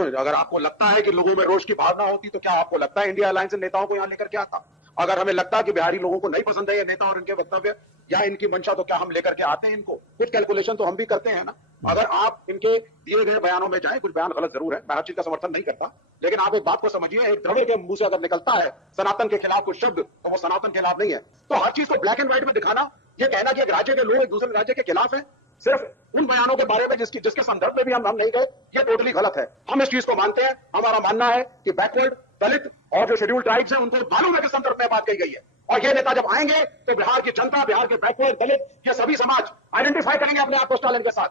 अगर आपको लगता है कि लोगों में रोष की भावना होती तो क्या आपको लगता है इंडिया अलायंस इन नेताओं को यहाँ लेकर के आता? अगर हमें लगता है कि बिहारी लोगों को नहीं पसंद है ये नेता और इनके वक्तव्य या इनकी मंशा, तो क्या हम लेकर के आते हैं इनको? कुछ कैलकुलेशन तो हम भी करते हैं ना। अगर आप इनके दिए गए बयानों में जाएं, कुछ बयान गलत जरूर है, मैं हर चीज का समर्थन नहीं करता, लेकिन आप एक बात को समझिए, एक द्रविड़ के मुंह से अगर निकलता है सनातन के खिलाफ कुछ शब्द, तो वो सनातन के खिलाफ नहीं है। तो हर चीज को ब्लैक एंड व्हाइट में दिखाना, ये कहना कि एक राज्य के लोग एक दूसरे राज्य के खिलाफ है सिर्फ उन बयानों के बारे में जिसके संदर्भ में भी हम नहीं गए, ये टोटली गलत है। हम इस चीज को मानते हैं। हमारा मानना है कि बैकवर्ड, दलित और जो शेड्यूल्ड ट्राइब्स हैं उनको मालूम है किस संदर्भ में बात कही गई है, और ये नेता जब आएंगे तो बिहार की जनता, बिहार के बैकवर्ड, दलित, ये सभी समाज आइडेंटिफाई करेंगे अपने आप को स्टालिन के साथ।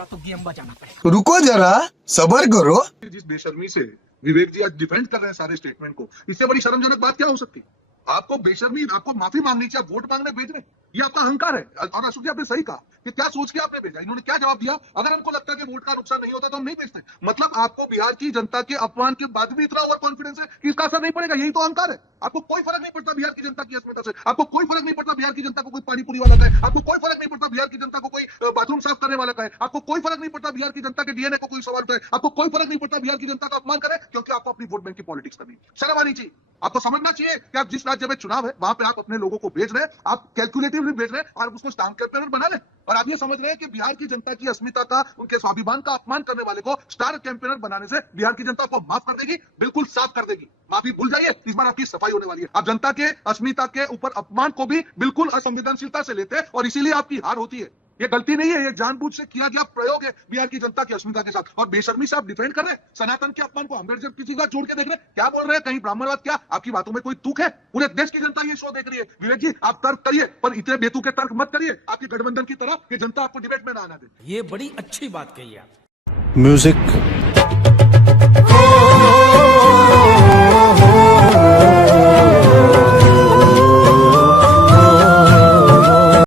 तो गेम बचाना पड़ेगा। रुको जरा, सबर करो। जिस बेशर्मी से विवेक जी आज डिफेंड कर रहे हैं सारे स्टेटमेंट को, इससे बड़ी शर्मजनक बात क्या हो सकती? आपको बेशर्मी, आपको माफी मांगनी चाहिए, आप वोट मांगने भेज रहे, ये आपका अहंकार है। और अशोक जी आपने सही कहा कि क्या सोच के आपने भेजा, इन्होंने क्या जवाब दिया, अगर हमको लगता है कि वोट का नुकसान नहीं होता तो हम नहीं भेजते। मतलब आपको बिहार की जनता के अपमान के बाद भी इतना ओवर कॉन्फिडेंस है कि इसका असर नहीं पड़ेगा, यही तो अहंकार है। आपको कोई फर्क नहीं पड़ता बिहार की जनता की अस्मिता से, आपको कोई फर्क नहीं पड़ता बिहार की जनता को कोई पानी पूरी वाला का है, आपको कोई फर्क नहीं पड़ता बिहार की जनता को कोई बाथरूम साफ करने वाला का है, आपको कोई फर्क नहीं पड़ता बिहार की जनता के डीएनए को कोई सवाल उठाए, आपको कोई फर्क नहीं पड़ता बिहार की जनता का अपमान करे, क्योंकि आपको अपनी वोट बैंक की पॉलिटिक्स करनी। शर्म आनी चाहिए। आपको समझना चाहिए कि आप जिस राज्य में चुनाव है वहां पे आप अपने लोगों को भेज रहे हैं, आप कैलकुलेटिवली भेज रहे हैं और उसको स्टार कैंपेनर बना लें। और आप ये समझ रहे हैं कि बिहार की जनता की अस्मिता का, उनके स्वाभिमान का अपमान करने वाले को स्टार कैंपेनर बनाने से बिहार की जनता को माफ कर देगी, बिल्कुल साफ कर देगी। माफी भूल जाइए, इस बार आपकी सफाई होने वाली है। आप जनता के अस्मिता के ऊपर अपमान को भी बिल्कुल असंवेदनशीलता से लेते हैं और इसीलिए आपकी हार होती है। ये गलती नहीं है, ये जानबूझ से किया गया प्रयोग है बिहार की जनता की अस्मिता के साथ। और बेशर्मी से आप डिफेंड कर रहे हैं सनातन के अपमान को, अम्बेडकर किसी का छोड़ के देख रहे हैं, क्या बोल रहे हैं, कहीं ब्राह्मणवाद? क्या आपकी बातों में कोई तुक है? पूरे देश की जनता ये शो देख रही है। विवेक जी आप तर्क करिए, पर इतने बेतुके तर्क मत करिए आपकी गठबंधन की तरह कि जनता आपको डिबेट में ना आना दे। ये बड़ी अच्छी बात कही आप। म्यूजिक